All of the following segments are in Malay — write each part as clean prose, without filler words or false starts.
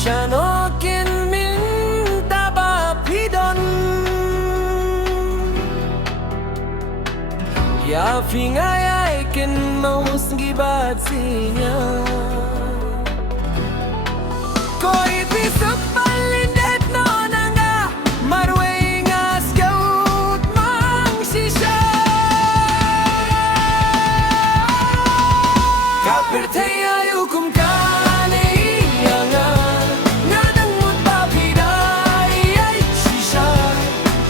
Shanokin min taba pidon Ya fingaya ikin maus gibat sinya Koi bisuk palindet no nanga Marwe ngas gaut mang shisha Kapir teya yukum kane iyanga Ngadang mut papidai ay shisha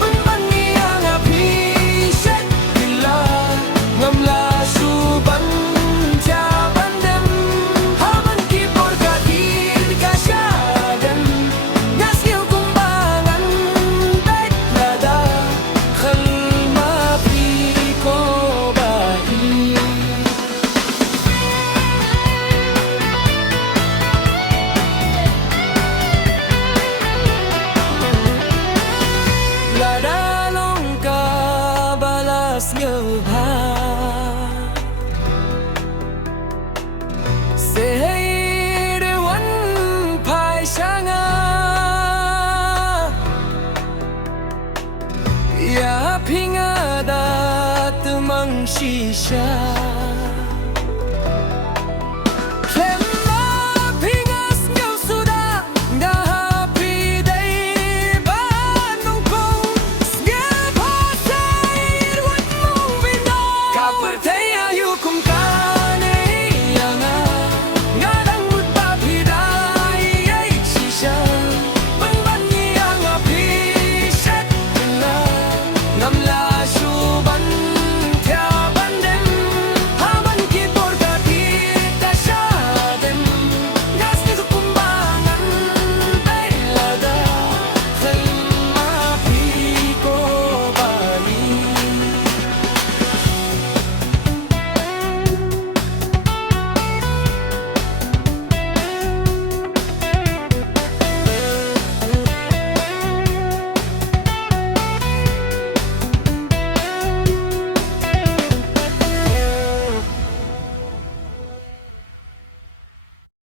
Unman iyanga pishet bila Ngamla suban tia bandem Haman kipor kadir kasyadan Ngas yukum bangan bait nada Khalma piko bahi Ladalong ka balas ngebha Sehire wan pai shanga Ya pinga da tumang shisha